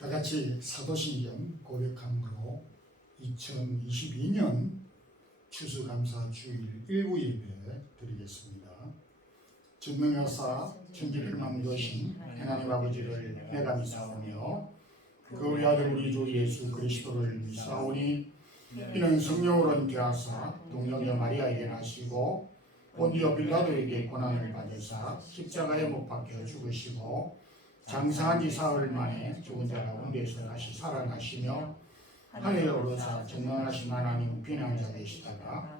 다 같이 사도신경 고백함으로 2022년 추수감사 주일 일부 예배 드리겠습니다. 전능하사 천지를 만드신 하나님 아버지를 내가 믿사오며 그 외아들 우리 주 예수 그리스도를 믿사오니 이는 성령으로 잉태하사 동정녀 마리아에게 나시고 본디오 빌라도에게 고난을 받으사 십자가에 못 박혀 죽으시고 장사한 지 사흘 만에 죽은 자 가운데서 다시 살아나시며 하늘에 오르사 전능하신 하나님 우편에 계시다가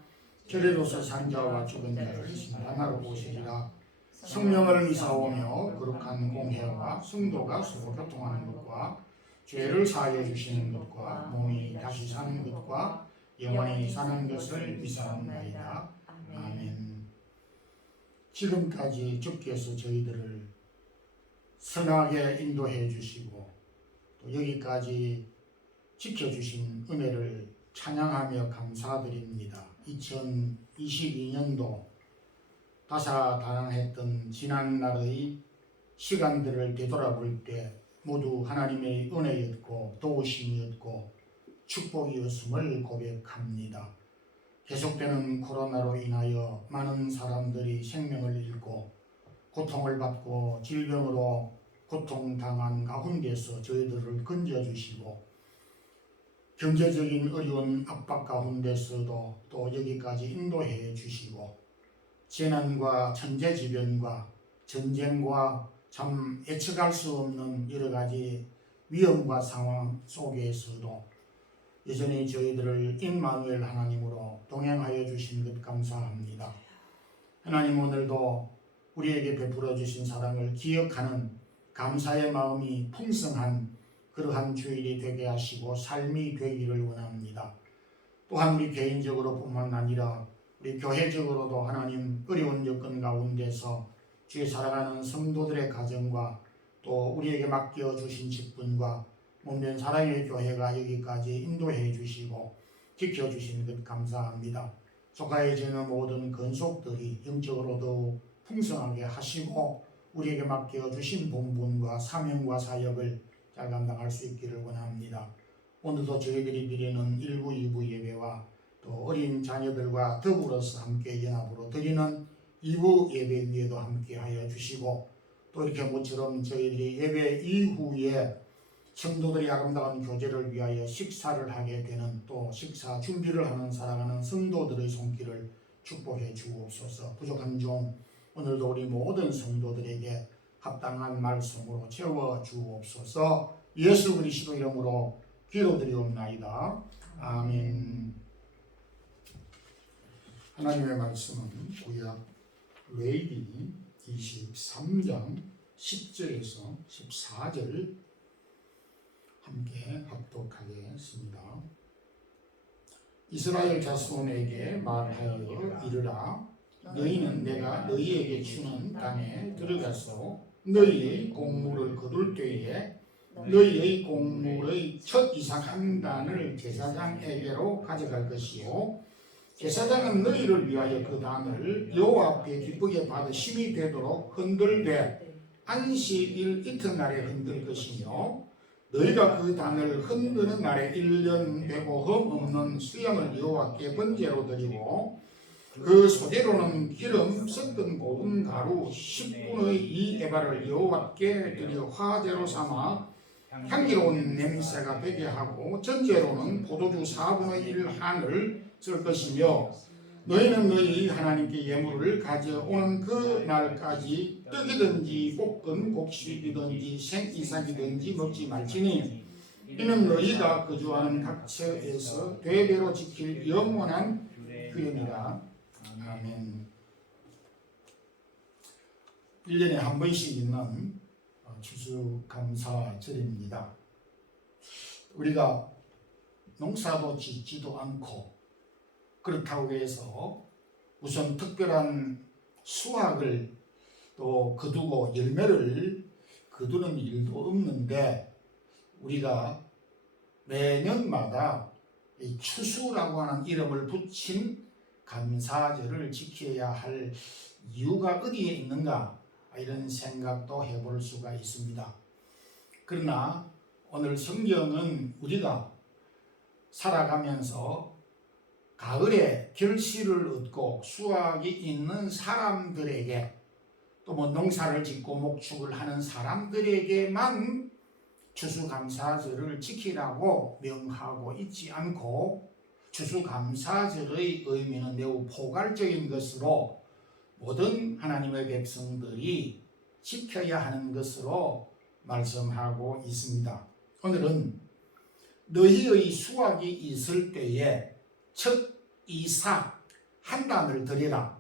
저리로서 산 자와 죽은 자를 심판하러 오시리라. 성령을 믿사오며 거룩한 공회와 성도가 서로 교통하는 것과 죄를 사하여 주시는 것과 몸이 다시 사는 것과 영원히 사는 것을 믿사옵나이다. 아멘. 지금까지 주께서 저희들을 선하게 인도해 주시고 또 여기까지 지켜주신 은혜를 찬양하며 감사드립니다. 2022년도 다사다난했던 지난날의 시간들을 되돌아볼 때 모두 하나님의 은혜였고 도우심이었고 축복이었음을 고백합니다. 계속되는 코로나로 인하여 많은 사람들이 생명을 잃고 고통을 받고 질병으로 고통당한 가운데서 저희들을 건져주시고 경제적인 어려운 압박 가운데서도 또 여기까지 인도해 주시고 재난과 천재지변과 전쟁과 참 예측할 수 없는 여러 가지 위험과 상황 속에서도 여전히 저희들을 임마누엘 하나님으로 동행하여 주신 것 감사합니다. 하나님 오늘도 우리에게 베풀어 주신 사랑을 기억하는 감사의 마음이 풍성한 그러한 주일이 되게 하시고 삶이 되기를 원합니다. 또한 우리 개인적으로 뿐만 아니라 우리 교회적으로도 하나님 어려운 여건 가운데서 주의 사랑하는 성도들의 가정과 또 우리에게 맡겨주신 직분과 몸된 사랑의 교회가 여기까지 인도해 주시고 지켜주신 것 감사합니다. 속하여지는 모든 건속들이 영적으로도 풍성하게 하시고 우리에게 맡겨주신 본분과 사명과 사역을 잘 감당할 수 있기를 원합니다. 오늘도 저희들이 드리는 1부, 2부 예배와 또 어린 자녀들과 더불어서 함께 연합으로 드리는 2부 예배 위에도 함께 하여 주시고 또 이렇게 모처럼 저희들이 예배 이후에 성도들이 아름다운 교제를 위하여 식사를 하게 되는 또 식사 준비를 하는 사랑하는 성도들의 손길을 축복해 주옵소서. 부족한 종 오늘도 우리 모든 성도들에게 합당한 말씀으로 채워 주옵소서. 예수 그리스도 이름으로 기도드리옵나이다. 아멘. 하나님의 말씀은 구약 레위기 23장 10절에서 14절 함께 합독하겠습니다. 이스라엘 자손에게 말하여 이르라. 너희는 내가 너희에게 주는 땅에 들어가서 너희의 곡물을 거둘 때에 너희의 곡물의 첫 이상 한 단을 제사장에게로 가져갈 것이요 제사장은 너희를 위하여 그 단을 여호와 앞에 기쁘게 받으심이 되도록 흔들되 안식일 이튿날에 흔들 것이며 너희가 그 단을 흔드는 날에 1년 되고 흠 없는 수염을 여호와께 번제로 드리고 그 소재로는 기름 섞은 고운 가루 10분의 2 에바를 여호와께 드려 화제로 삼아 향기로운 냄새가 되게 하고 전제로는 포도주 4분의 1 한을 쓸 것이며 너희는 너희 하나님께 예물을 가져오는 그 날까지 떡이든지 볶은 곡식이든지 생이삭이든지 먹지 말지니 이는 너희가 거주하는 각처에서 대대로 지킬 영원한 규례니라. 아멘. 1년에 한 번씩 있는 추수감사절입니다. 우리가 농사도 짓지도 않고 그렇다고 해서 무슨 특별한 수확을 또 거두고 열매를 거두는 일도 없는데 우리가 매년마다 이 추수라고 하는 이름을 붙인 감사절을 지켜야 할 이유가 어디에 있는가 이런 생각도 해볼 수가 있습니다. 그러나 오늘 성경은 우리가 살아가면서 가을에 결실을 얻고 수확이 있는 사람들에게 또 뭐 농사를 짓고 목축을 하는 사람들에게만 추수감사절을 지키라고 명하고 있지 않고 추수감사절의 의미는 매우 포괄적인 것으로 모든 하나님의 백성들이 지켜야 하는 것으로 말씀하고 있습니다. 오늘은 너희의 수확이 있을 때에 첫 이삭 한 단을 드리라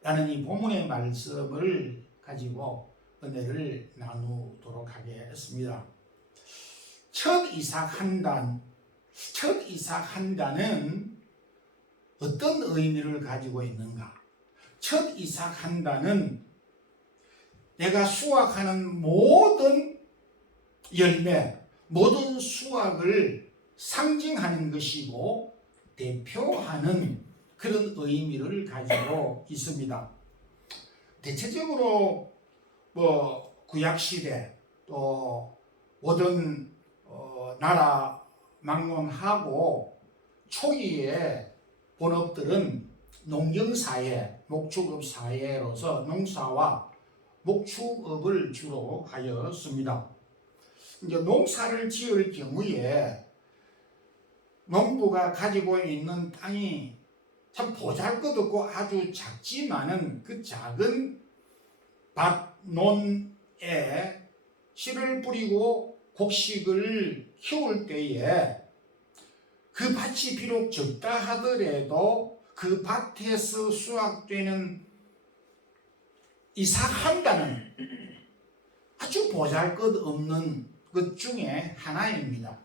라는 이 본문의 말씀을 가지고 은혜를 나누도록 하겠습니다. 첫 이삭 한 단은 어떤 의미를 가지고 있는가? 첫 이삭 한 단은 내가 수확하는 모든 열매, 모든 수확을 상징하는 것이고 대표하는 그런 의미를 가지고 있습니다. 대체적으로 구약시대 또 모든 나라 막론하고 초기에 본업들은 농경사회, 목축업사회로서 농사와 목축업을 주로 하였습니다. 이제 농사를 지을 경우에 농부가 가지고 있는 땅이 참 보잘것없고 아주 작지만은 그 작은 밭논에 씨를 뿌리고 곡식을 키울 때에 그 밭이 비록 적다 하더라도 그 밭에서 수확되는 이삭 한 단은 아주 보잘것없는 것 중에 하나입니다.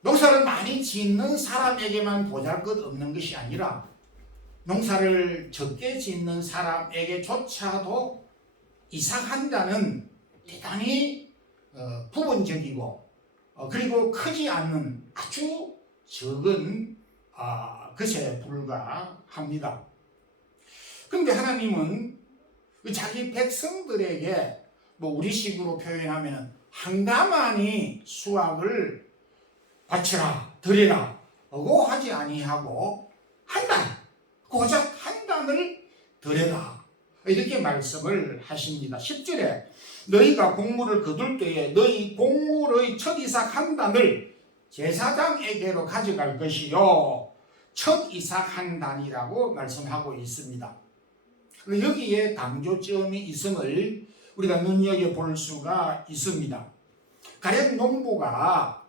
농사를 많이 짓는 사람에게만 보잘것없는 것이 아니라 농사를 적게 짓는 사람에게조차도 이삭 한 단은 대단히 부분적이고 그리고 크지 않는 아주 적은 것에 불과합니다. 그런데 하나님은 자기 백성들에게 우리식으로 표현하면 한 가마니 수확을 바치라 드리라 라고 하지 아니하고 한 단, 고작 한 단을 드려라 이렇게 말씀을 하십니다. 10절에 너희가 곡물을 거둘 때에 너희 곡물의 첫 이삭 한 단을 제사장에게로 가져갈 것이요 첫 이삭 한 단이라고 말씀하고 있습니다. 여기에 강조점이 있음을 우리가 눈여겨볼 수가 있습니다. 가령 농부가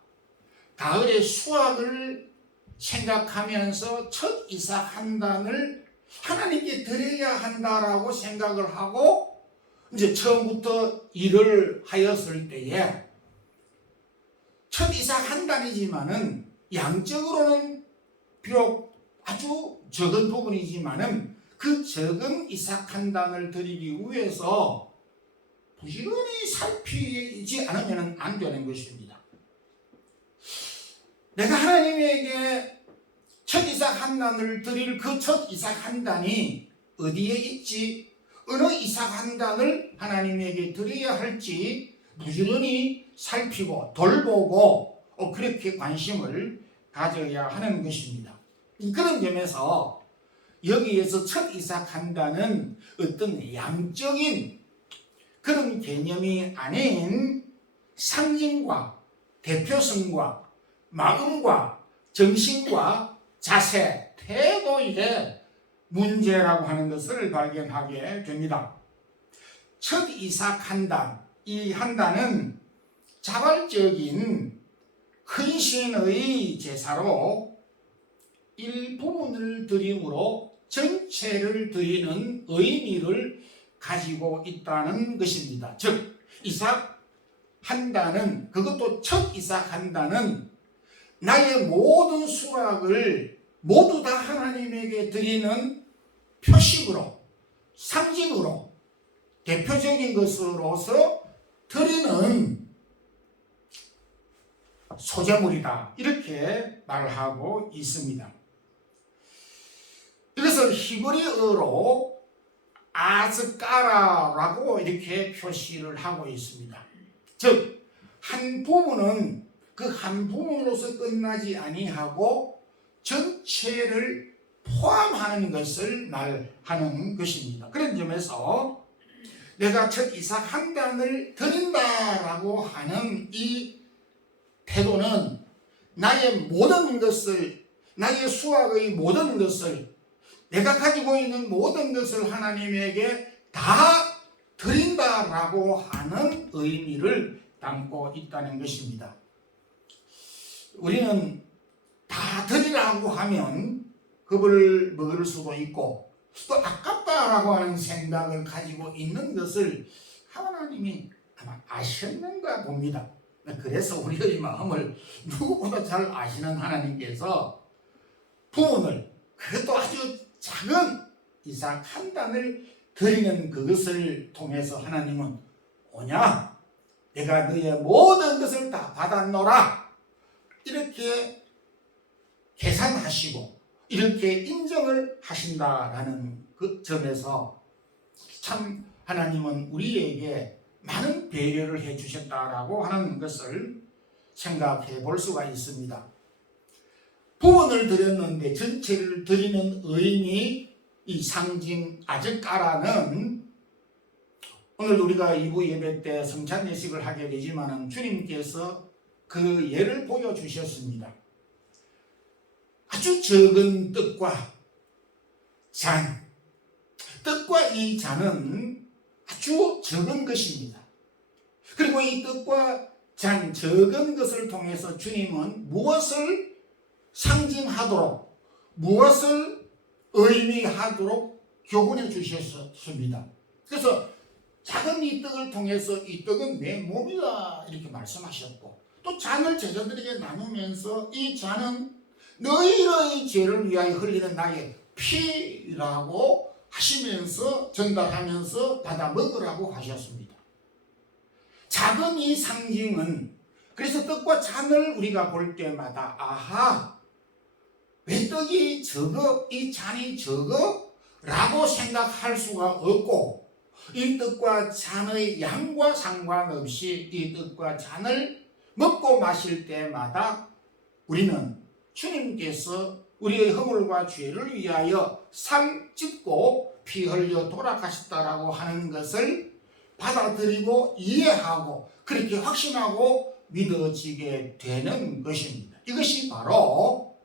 가을의 수확을 생각하면서 첫 이삭 한 단을 하나님께 드려야 한다라고 생각을 하고 이제 처음부터 일을 하였을 때에 첫 이삭 한 단이지만은 양적으로는 비록 아주 적은 부분이지만은 그 적은 이삭 한 단을 드리기 위해서 부지런히 살피지 않으면 안 되는 것입니다. 내가 하나님에게 첫 이삭 한 단을 드릴 그 첫 이삭 한 단이 어디에 있지? 어느 이삭 한 단을 하나님에게 드려야 할지 부지런히 살피고 돌보고 그렇게 관심을 가져야 하는 것입니다. 그런 점에서 여기에서 첫 이삭 한 단은 어떤 양적인 그런 개념이 아닌 상징과 대표성과 마음과 정신과 자세, 태도의 문제라고 하는 것을 발견하게 됩니다. 첫 이삭 한 단, 이 한 단은 자발적인 헌신의 제사로 일부분을 드림으로 전체를 드리는 의미를 가지고 있다는 것입니다. 즉 이삭 한 단은, 그것도 첫 이삭 한 단은 나의 모든 수확을 모두 다 하나님에게 드리는 표식으로, 상징으로, 대표적인 것으로서 드리는 소재물이다, 이렇게 말하고 있습니다. 이것을 히브리어로 아즈까라라고 이렇게 표시를 하고 있습니다. 즉 한 부분은 그 한 부분으로서 끝나지 아니하고 전체를 포함하는 것을 말하는 것입니다. 그런 점에서 내가 첫 이삭 한 단을 드린다라고 하는 이 태도는 나의 모든 것을, 나의 수확의 모든 것을, 내가 가지고 있는 모든 것을 하나님에게 다 드린다라고 하는 의미를 담고 있다는 것입니다. 우리는 다 드리라고 하면 그걸 먹을 수도 있고 또 아깝다라고 하는 생각을 가지고 있는 것을 하나님이 아마 아셨는가 봅니다. 그래서 우리의 마음을 누구보다 잘 아시는 하나님께서 부분을, 그것도 아주 작은 이삭 한 단을 드리는 그것을 통해서 하나님은 오냐, 내가 너의 모든 것을 다 받았노라, 이렇게 계산하시고 이렇게 인정을 하신다라는 그 점에서 참 하나님은 우리에게 많은 배려를 해 주셨다라고 하는 것을 생각해 볼 수가 있습니다. 부분을 드렸는데 전체를 드리는 의미, 이 상징 아즈까라는, 오늘 우리가 2부 예배 때 성찬 예식을 하게 되지만 주님께서 그 예를 보여주셨습니다. 아주 적은 떡과 잔, 떡과 이 잔은 아주 적은 것입니다. 그리고 이 떡과 잔, 적은 것을 통해서 주님은 무엇을 상징하도록, 무엇을 의미하도록 교훈해 주셨습니다. 그래서 작은 이 떡을 통해서 이 떡은 내 몸이다 이렇게 말씀하셨고, 또 잔을 제자들에게 나누면서 이 잔은 너희의 죄를 위하여 흘리는 나의 피라고 하시면서 전달하면서 받아 먹으라고 하셨습니다. 작은 이 상징은, 그래서 떡과 잔을 우리가 볼 때마다 아하, 왜 떡이 적어, 이 잔이 적어? 라고 생각할 수가 없고, 이 떡과 잔의 양과 상관없이 이 떡과 잔을 먹고 마실 때마다 우리는 주님께서 우리의 허물과 죄를 위하여 살 찢고 피 흘려 돌아가셨다라고 하는 것을 받아들이고 이해하고 그렇게 확신하고 믿어지게 되는 것입니다. 이것이 바로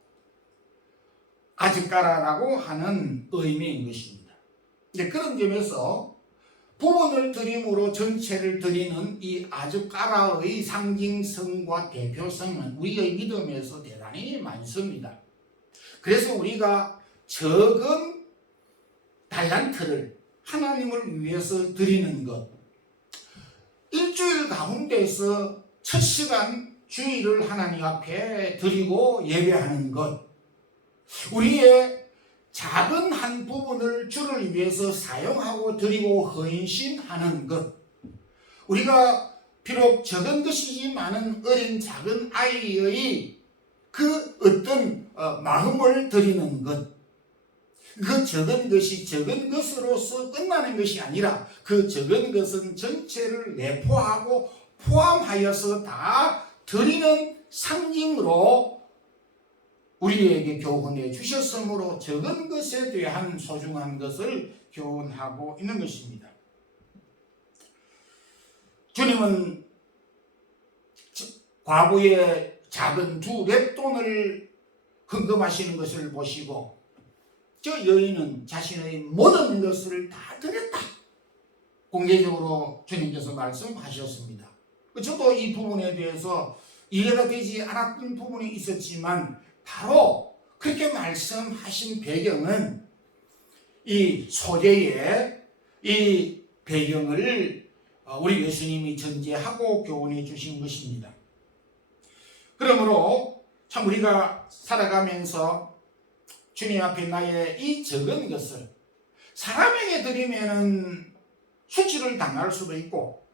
아즈까라라고 하는 의미인 것입니다. 그런 점에서 부분을 드림으로 전체를 드리는 이 아즈까라의 상징성과 대표성은 우리의 믿음에서 대단히 많습니다. 그래서 우리가 적은 달란트를 하나님을 위해서 드리는 것, 일주일 가운데서 첫 시간 주일을 하나님 앞에 드리고 예배하는 것, 우리의 작은 한 부분을 주를 위해서 사용하고 드리고 헌신하는 것, 우리가 비록 적은 것이지만은 어린 작은 아이의 그 어떤 마음을 드리는 것, 그 적은 것이 적은 것으로서 끝나는 것이 아니라 그 적은 것은 전체를 내포하고 포함하여서 다 드리는 상징으로 우리에게 교훈해 주셨으므로 적은 것에 대한 소중한 것을 교훈하고 있는 것입니다. 주님은 과부의 작은 두 랩돈을 헌금하시는 것을 보시고 저 여인은 자신의 모든 것을 다 드렸다, 공개적으로 주님께서 말씀하셨습니다. 저도 이 부분에 대해서 이해가 되지 않았던 부분이 있었지만 바로 그렇게 말씀하신 배경은 이 소재의 이 배경을 우리 예수님이 전제하고 교훈해 주신 것입니다. 그러므로 참 우리가 살아가면서 주님 앞에 나의 이 적은 것을 사람에게 드리면은 수치를 당할 수도 있고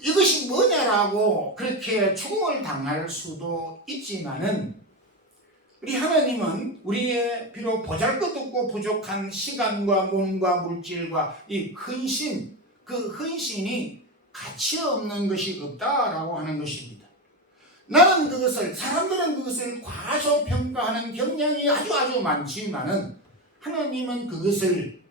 이것이 뭐냐라고 그렇게 추궁을 당할 수도 있지만은 우리 하나님은 우리의 비록 보잘것없고 부족한 시간과 몸과 물질과 이 헌신, 그 헌신이 가치 없는 것이 없다라고 하는 것입니다. 나는 그것을, 사람들은 그것을 과소평가하는 경향이 아주 많지만은 하나님은 그것을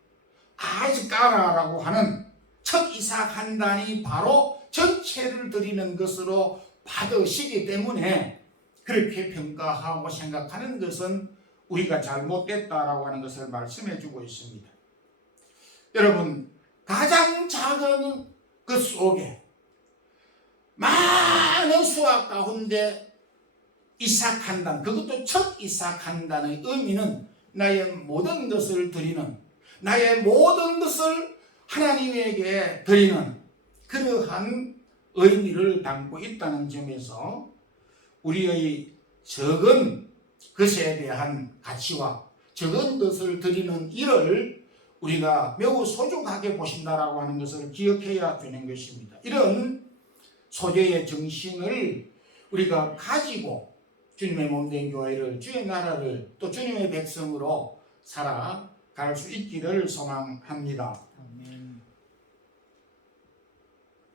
아즈까라라고 하는 첫 이삭 한 단이 바로 전체를 드리는 것으로 받으시기 때문에 그렇게 평가하고 생각하는 것은 우리가 잘못됐다라고 하는 것을 말씀해 주고 있습니다. 여러분, 가장 작은 그 속에 많은 수확 가운데 이삭 한 단, 그것도 첫 이삭 한 단의 의미는 나의 모든 것을 드리는, 나의 모든 것을 하나님에게 드리는 그러한 의미를 담고 있다는 점에서 우리의 적은 것에 대한 가치와 적은 것을 드리는 일을 우리가 매우 소중하게 보신다라고 하는 것을 기억해야 되는 것입니다. 이런 소재의 정신을 우리가 가지고 주님의 몸된 교회를, 주의 나라를, 또 주님의 백성으로 살아갈 수 있기를 소망합니다.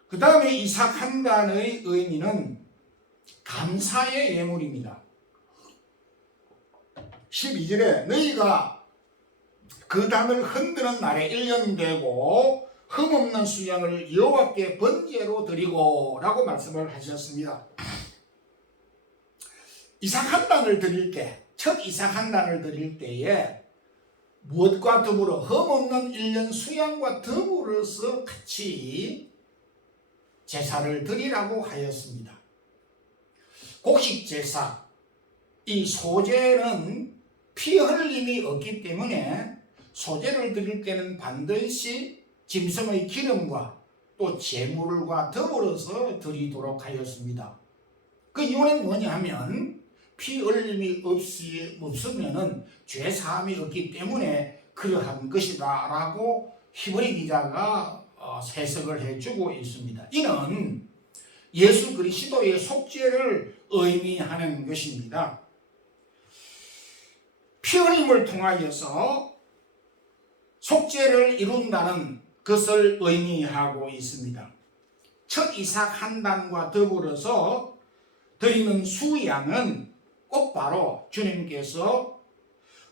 그 다음에 이삭 한 단의 의미는 감사의 예물입니다. 12절에 너희가 그 단을 흔드는 날에 1년 되고 흠없는 수양을 여호와께 번제로 드리고 라고 말씀을 하셨습니다. 이삭 한 단을 드릴 때, 첫 이삭 한 단을 드릴 때에 무엇과 더불어 흠없는 1년 수양과 더불어서 같이 제사를 드리라고 하였습니다. 곡식 제사, 이 소제는 피 흘림이 없기 때문에 소제를 드릴 때는 반드시 짐승의 기름과 또 제물과 더불어서 드리도록 하였습니다. 그 이유는 뭐냐 하면 피 흘림이 없으면 죄 사함이 없기 때문에 그러한 것이다 라고 히브리 기자가 해석을 해주고 있습니다. 이는 예수 그리스도의 속죄를 의미하는 것입니다. 피 흘림을 통하여서 속죄를 이룬다는 것을 의미하고 있습니다. 첫 이삭 한 단과 더불어서 드리는 수양은 곧바로 주님께서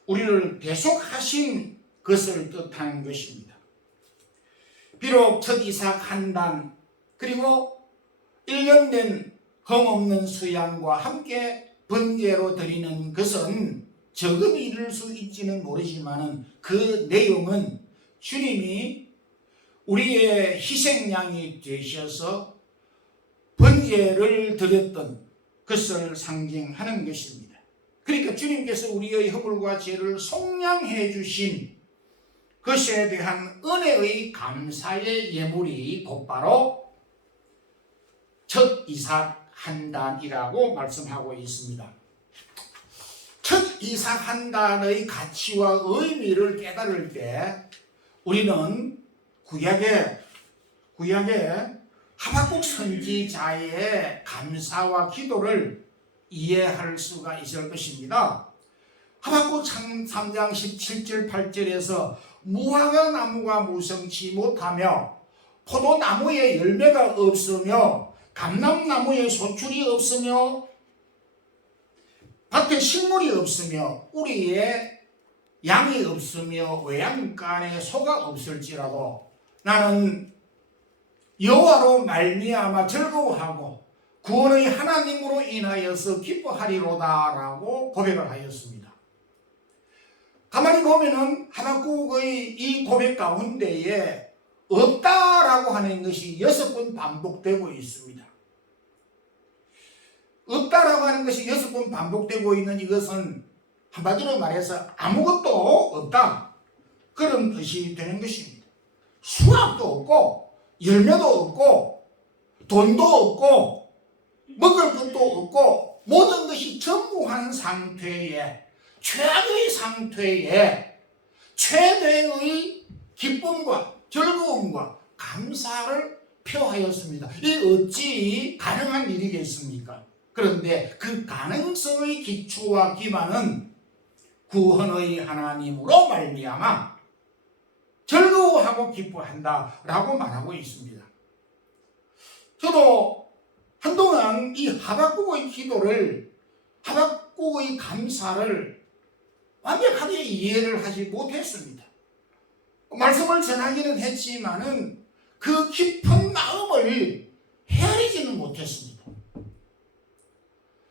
우리를 대속하신 것을 뜻하는 것입니다. 비록 첫 이삭 한 단 그리고 1년 된 흠없는 수양과 함께 번제로 드리는 것은 적은 이룰 수 있지는 모르지만 그 내용은 주님이 우리의 희생양이 되셔서 번제를 드렸던 것을 상징하는 것입니다. 그러니까 주님께서 우리의 허물과 죄를 속량해 주신 것에 대한 은혜의 감사의 예물이 곧바로 첫 이삭 한 단이라고 말씀하고 있습니다. 첫 이삭 한 단의 가치와 의미를 깨달을 때 우리는 구약의 하박국 선지자의 감사와 기도를 이해할 수가 있을 것입니다. 하박국 3장 17절 8절에서 무화과 나무가 무성치 못하며 포도나무에 열매가 없으며 감람나무에 소출이 없으며 밭에 식물이 없으며 우리의 양이 없으며 외양간에 소가 없을지라도 나는 여호와로 말미암아 즐거워하고 구원의 하나님으로 인하여서 기뻐하리로다 라고 고백을 하였습니다. 가만히 보면은 하박국의 이 고백 가운데에 없다라고 하는 것이 6번 반복되고 있습니다. 없다라고 하는 것이 6번 반복되고 있는 이것은 한마디로 말해서 아무것도 없다 그런 뜻이 되는 것입니다. 수확도 없고 열매도 없고 돈도 없고 먹을 것도 없고 모든 것이 전무한 상태에 최악의 상태에 최대의 기쁨과 즐거움과 감사를 표하였습니다. 이 어찌 가능한 일이겠습니까? 그런데 그 가능성의 기초와 기반은 구원의 하나님으로 말미암아 즐거워하고 기뻐한다라고 말하고 있습니다. 저도 한동안 이 하박국의 기도를, 하박국의 감사를 완벽하게 이해를 하지 못했습니다. 말씀을 전하기는 했지만은 그 깊은 마음을 헤아리지는 못했습니다.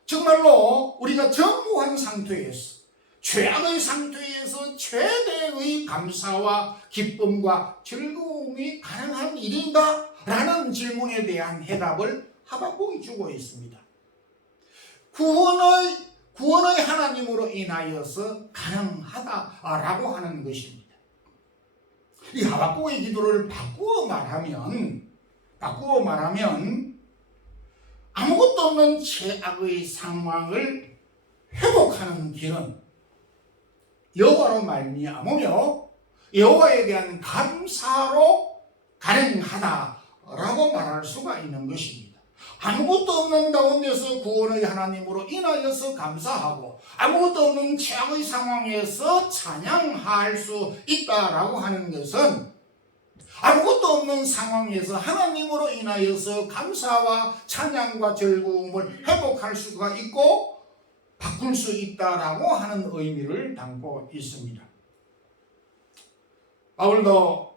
정말로 우리가 전무한 상태에서, 최악의 상태에서 최대의 감사와 기쁨과 즐거움이 가능한 일인가? 라는 질문에 대한 해답을 하박국이 주고 있습니다. 구원의 하나님으로 인하여서 가능하다라고 하는 것입니다. 이 하박국의 기도를 바꾸어 말하면 아무것도 없는 최악의 상황을 회복하는 길은 여호와로 말미암으며 여호와에 대한 감사로 가능하다라고 말할 수가 있는 것입니다. 아무것도 없는 가운데서 구원의 하나님으로 인하여서 감사하고 아무것도 없는 최악의 상황에서 찬양할 수 있다라고 하는 것은 아무것도 없는 상황에서 하나님으로 인하여서 감사와 찬양과 즐거움을 회복할 수가 있고 바꿀 수 있다라고 하는 의미를 담고 있습니다. 바울도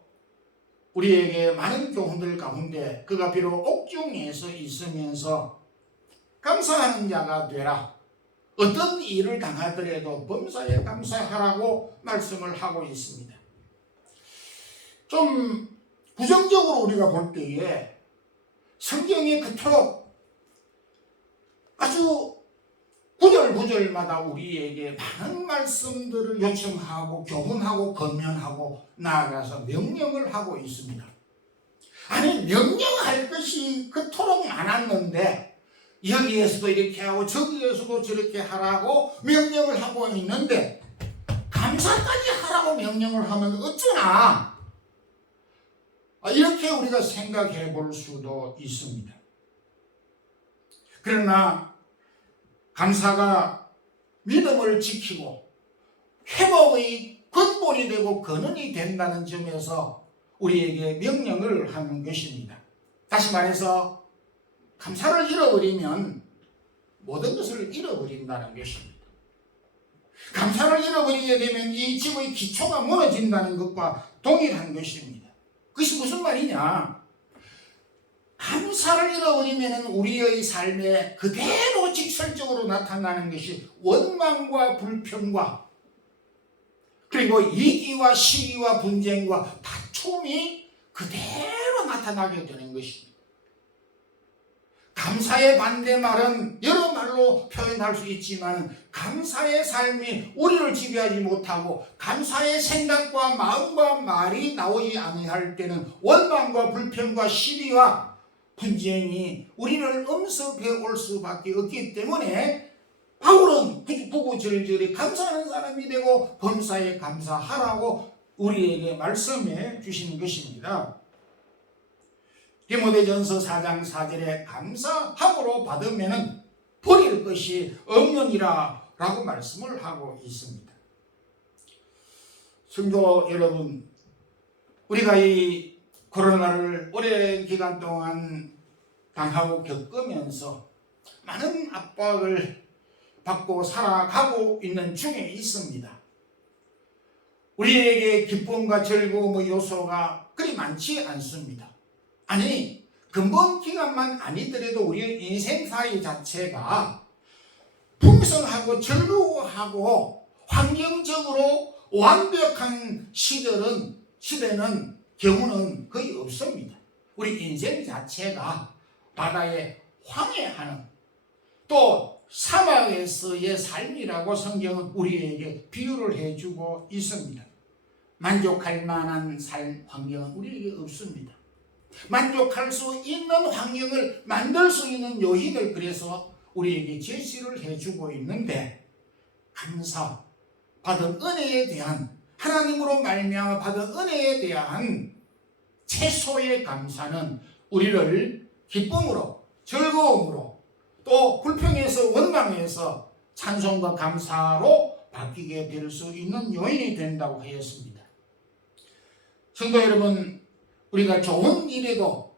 우리에게 많은 교훈들 가운데 그가 비록 옥중에서 있으면서 감사하는 자가 되라, 어떤 일을 당하더라도 범사에 감사하라고 말씀을 하고 있습니다. 좀 부정적으로 우리가 볼 때에 성경이 그토록 아주 구절마다 우리에게 많은 말씀들을 요청하고 교훈하고 권면하고 나아가서 명령을 하고 있습니다. 아니, 명령할 것이 그토록 많았는데 여기에서도 이렇게 하고 저기에서도 저렇게 하라고 명령을 하고 있는데 감사까지 하라고 명령을 하면 어쩌나, 이렇게 우리가 생각해 볼 수도 있습니다. 그러나 감사가 믿음을 지키고 회복의 근본이 되고 근원이 된다는 점에서 우리에게 명령을 하는 것입니다. 다시 말해서 감사를 잃어버리면 모든 것을 잃어버린다는 것입니다. 감사를 잃어버리게 되면 이 집의 기초가 무너진다는 것과 동일한 것입니다. 그것이 무슨 말이냐? 감사를 잃어버리면 우리의 삶에 그대로 직설적으로 나타나는 것이 원망과 불평과 그리고 이기와 시기와 분쟁과 다툼이 그대로 나타나게 되는 것입니다. 감사의 반대말은 여러 말로 표현할 수 있지만 감사의 삶이 우리를 지배하지 못하고 감사의 생각과 마음과 말이 나오지 아니할 때는 원망과 불평과 시비와 분쟁이 우리를 엄습해 올 수밖에 없기 때문에 바울은 구구절절히 감사하는 사람이 되고 범사에 감사하라고 우리에게 말씀해 주시는 것입니다. 디모데전서 4장 4절에 감사함으로 받으면 버릴 것이 없느니라 라고 말씀을 하고 있습니다. 성도 여러분, 우리가 이 코로나를 오랜 기간 동안 당하고 겪으면서 많은 압박을 받고 살아가고 있는 중에 있습니다. 우리에게 기쁨과 즐거움의 요소가 그리 많지 않습니다. 아니, 근본 기간만 아니더라도 우리의 인생사의 자체가 풍성하고 즐거워하고 환경적으로 완벽한 시대는 경우는 거의 없습니다. 우리 인생 자체가 바다에 황해하는 또 사막에서의 삶이라고 성경은 우리에게 비유를 해주고 있습니다. 만족할 만한 삶 환경은 우리에게 없습니다. 만족할 수 있는 환경을 만들 수 있는 요인을 그래서 우리에게 제시를 해주고 있는데 감사, 받은 은혜에 대한 하나님으로 말미암아 받은 은혜에 대한 최소의 감사는 우리를 기쁨으로 즐거움으로 또 불평에서 원망에서 찬송과 감사로 바뀌게 될 수 있는 요인이 된다고 하였습니다. 성도 여러분, 우리가 좋은 일에도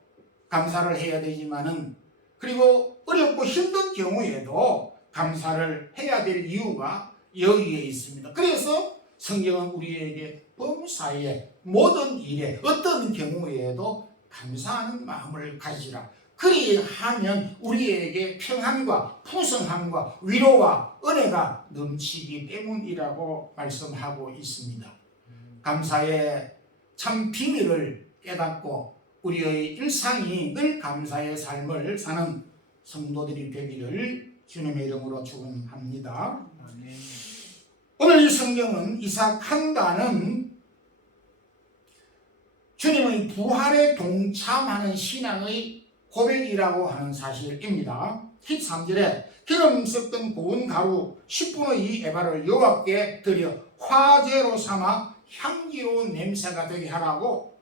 감사를 해야 되지만은, 그리고 어렵고 힘든 경우에도 감사를 해야 될 이유가 여기에 있습니다. 그래서 성경은 우리에게 범사에 모든 일에 어떤 경우에도 감사하는 마음을 가지라. 그리하면 우리에게 평안과 풍성함과 위로와 은혜가 넘치기 때문이라고 말씀하고 있습니다. 감사의 참 비밀을 깨닫고 우리의 일상이 늘 감사의 삶을 사는 성도들이 되기를 주님의 이름으로 축원합니다. 오늘 이 성경은 이삭 한단은 주님의 부활에 동참하는 신앙의 고백이라고 하는 사실입니다. 13절에 기름 섞은 고운 가루 10분의 2 에바를 여호와께 드려 화제로 삼아 향기로운 냄새가 되게 하라고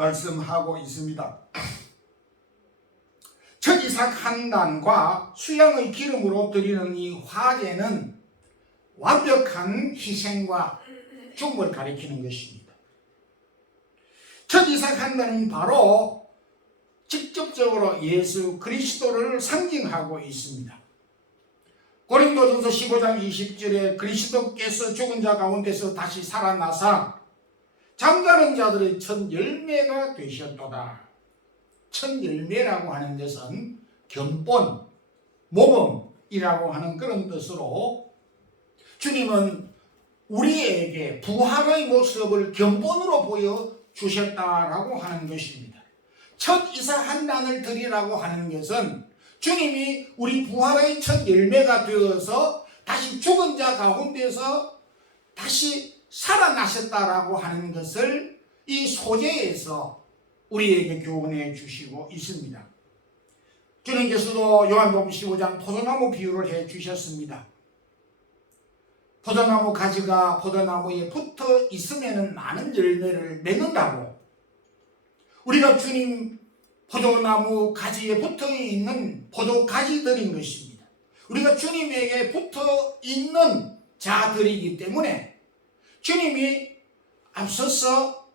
말씀하고 있습니다. 첫 이삭 한 단과 수양의 기름으로 드리는 이 화제는 완벽한 희생과 죽음을 가리키는 것입니다. 첫 이삭 한 단은 바로 직접적으로 예수 그리스도를 상징하고 있습니다. 고린도전서 15장 20절에 그리스도께서 죽은 자 가운데서 다시 살아나사 잠자는 자들의 첫 열매가 되셨도다. 첫 열매라고 하는 것은 견본, 모범이라고 하는 그런 뜻으로 주님은 우리에게 부활의 모습을 견본으로 보여주셨다라고 하는 것입니다. 첫 이삭 한 단을 드리라고 하는 것은 주님이 우리 부활의 첫 열매가 되어서 다시 죽은 자 가운데서 다시 살아나셨다라고 하는 것을 이 소재에서 우리에게 교훈해 주시고 있습니다. 주님께서도 요한복음 15장 포도나무 비유를 해 주셨습니다. 포도나무 가지가 포도나무에 붙어 있으면 많은 열매를 맺는다고, 우리가 주님 포도나무 가지에 붙어 있는 포도 가지들인 것입니다. 우리가 주님에게 붙어 있는 자들이기 때문에 주님이 앞서서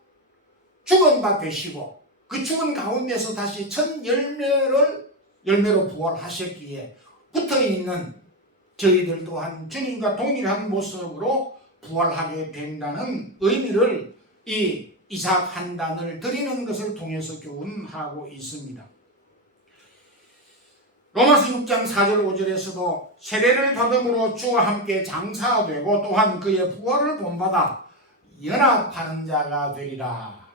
죽은 바 되시고 그 죽은 가운데서 다시 첫 열매로 부활하셨기에 붙어 있는 저희들 또한 주님과 동일한 모습으로 부활하게 된다는 의미를 이 이삭 한 단을 드리는 것을 통해서 교훈하고 있습니다. 로마서 6장 4절 5절에서도 세례를 받음으로 주와 함께 장사되고 또한 그의 부활을 본받아 연합하는 자가 되리라.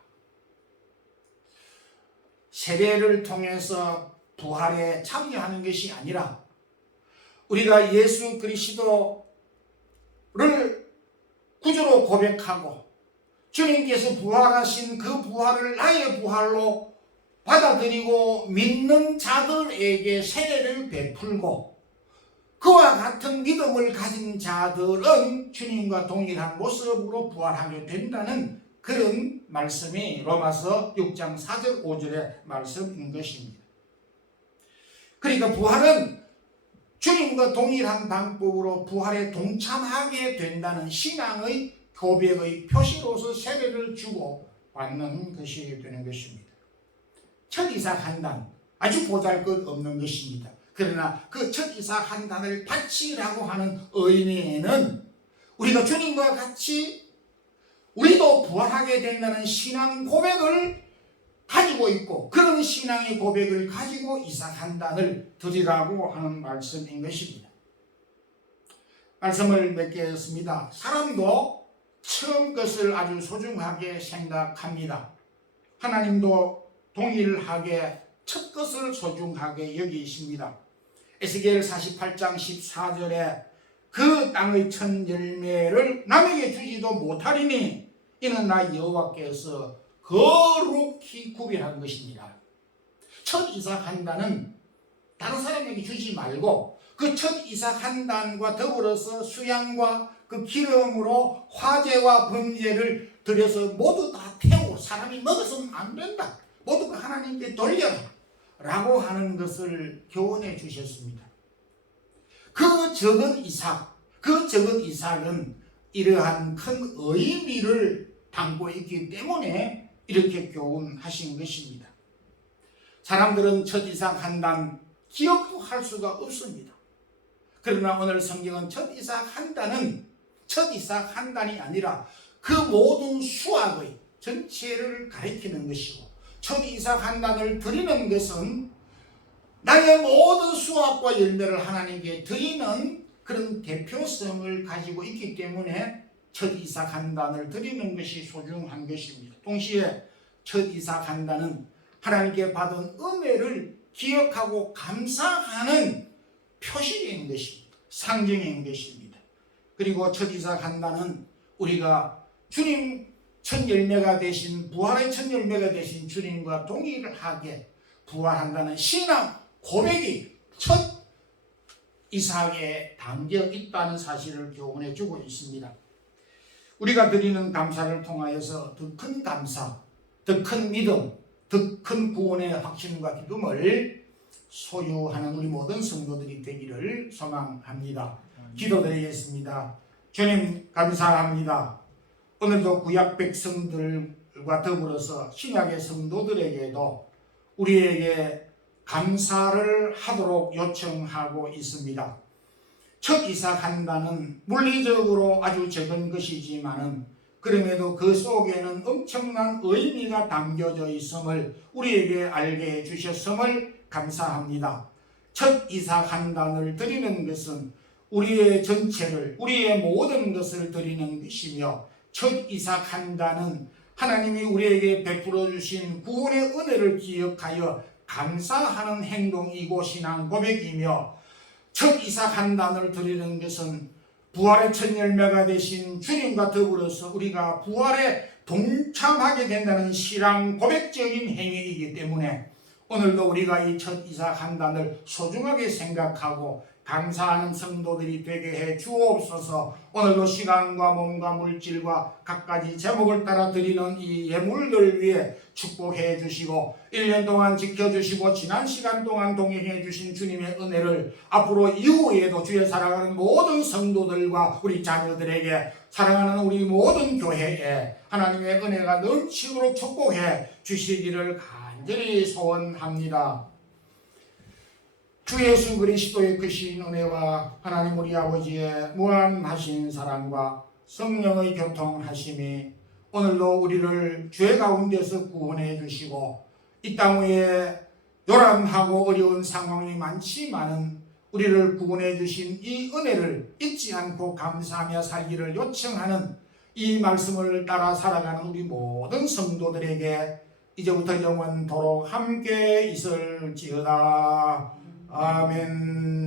세례를 통해서 부활에 참여하는 것이 아니라 우리가 예수 그리스도를 구주로 고백하고 주님께서 부활하신 그 부활을 나의 부활로 받아들이고 믿는 자들에게 세례를 베풀고 그와 같은 믿음을 가진 자들은 주님과 동일한 모습으로 부활하게 된다는 그런 말씀이 로마서 6장 4절 5절의 말씀인 것입니다. 그러니까 부활은 주님과 동일한 방법으로 부활에 동참하게 된다는 신앙의 고백의 표시로서 세례를 주고 받는 것이 되는 것입니다. 첫 이삭 한 단, 아주 보잘것없는 것입니다. 그러나 그 첫 이삭 한 단을 바치라고 하는 의미에는 우리가 주님과 같이 우리도 부활하게 된다는 신앙 고백을 가지고 있고 그런 신앙의 고백을 가지고 이삭 한 단을 드리라고 하는 말씀인 것입니다. 말씀을 맺겠습니다. 사람도 처음 것을 아주 소중하게 생각합니다. 하나님도 동일하게 첫 것을 소중하게 여기십니다. 에스겔 48장 14절에 그 땅의 첫 열매를 남에게 주지도 못하리니 이는 나 여호와께서 거룩히 구별한 것입니다. 첫 이삭 한 단은 다른 사람에게 주지 말고 그 첫 이삭 한 단과 더불어서 수양과 그 기름으로 화제와 번제를 드려서 모두 다 태우고 사람이 먹어서는 안 된다. 모두가 하나님께 돌려라 라고 하는 것을 교훈해 주셨습니다. 그 적은 이삭은 이러한 큰 의미를 담고 있기 때문에 이렇게 교훈하신 것입니다. 사람들은 첫 이삭 한단 기억도 할 수가 없습니다. 그러나 오늘 성경은 첫 이삭 한단이 아니라 그 모든 수확의 전체를 가리키는 것이고, 첫 이삭 한단을 드리는 것은 나의 모든 수확과 열매를 하나님께 드리는 그런 대표성을 가지고 있기 때문에 첫 이삭 한단을 드리는 것이 소중한 것입니다. 동시에 첫 이삭 한단은 하나님께 받은 은혜를 기억하고 감사하는 표시인 것입니다. 상징인 것입니다. 그리고 첫 이삭 한단은 우리가 주님 첫 열매가 되신, 부활의 첫 열매가 되신 주님과 동일하게 부활한다는 신앙 고백이 첫 이삭에 담겨 있다는 사실을 교훈해 주고 있습니다. 우리가 드리는 감사를 통하여서 더 큰 감사, 더 큰 믿음, 더 큰 구원의 확신과 기쁨을 소유하는 우리 모든 성도들이 되기를 소망합니다. 기도드리겠습니다. 주님 감사합니다. 오늘도 구약 백성들과 더불어서 신약의 성도들에게도 우리에게 감사를 하도록 요청하고 있습니다. 첫 이삭 한단은 물리적으로 아주 적은 것이지만은 그럼에도 그 속에는 엄청난 의미가 담겨져 있음을 우리에게 알게 해주셨음을 감사합니다. 첫 이삭 한단을 드리는 것은 우리의 전체를, 우리의 모든 것을 드리는 것이며, 첫 이삭 한단은 하나님이 우리에게 베풀어 주신 구원의 은혜를 기억하여 감사하는 행동이고 신앙 고백이며, 첫 이삭 한단을 드리는 것은 부활의 첫 열매가 되신 주님과 더불어서 우리가 부활에 동참하게 된다는 신앙 고백적인 행위이기 때문에 오늘도 우리가 이 첫 이삭 한단을 소중하게 생각하고 감사하는 성도들이 되게 해 주옵소서. 오늘도 시간과 몸과 물질과 각가지 제목을 따라 드리는 이 예물들 위해 축복해 주시고 1년 동안 지켜주시고 지난 시간 동안 동행해 주신 주님의 은혜를 앞으로 이후에도 주의 사랑하는 모든 성도들과 우리 자녀들에게, 사랑하는 우리 모든 교회에 하나님의 은혜가 넘치도록 축복해 주시기를 간절히 소원합니다. 주 예수 그리스도의 크신 은혜와 하나님 우리 아버지의 무한하신 사랑과 성령의 교통하심이 오늘도 우리를 죄 가운데서 구원해 주시고 이 땅 위에 요란하고 어려운 상황이 많지만은 우리를 구원해 주신 이 은혜를 잊지 않고 감사하며 살기를 요청하는 이 말씀을 따라 살아가는 우리 모든 성도들에게 이제부터 영원토록 함께 있을지어다. 아멘.